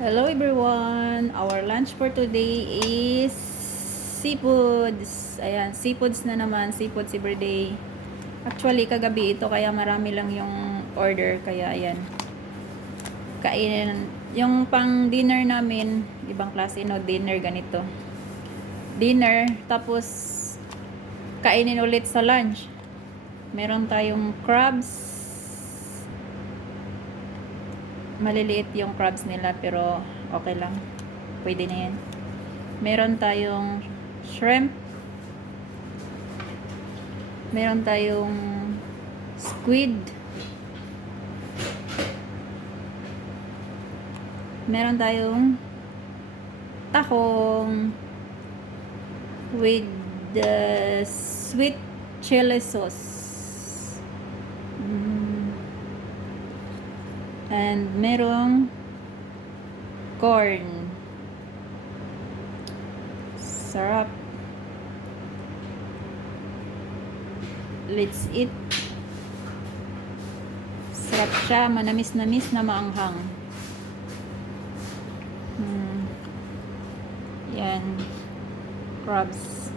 Hello everyone! Our lunch for today is seafoods. Ayan, seafoods na naman. Seafoods everyday. Actually, kagabi ito kaya marami lang yung order. Kaya ayan. Kainin. Yung pang dinner namin, ibang klase no, dinner ganito. Dinner, tapos kainin ulit sa lunch. Meron tayong crabs. Maliliit yung crabs nila pero okay lang. Pwede na yan. Meron tayong shrimp. Meron tayong squid. Meron tayong tahong with the sweet chili sauce. And merong corn. Sarap. Let's eat. Sarap siya. Manamis-namis na maanghang. Yan. Crabs.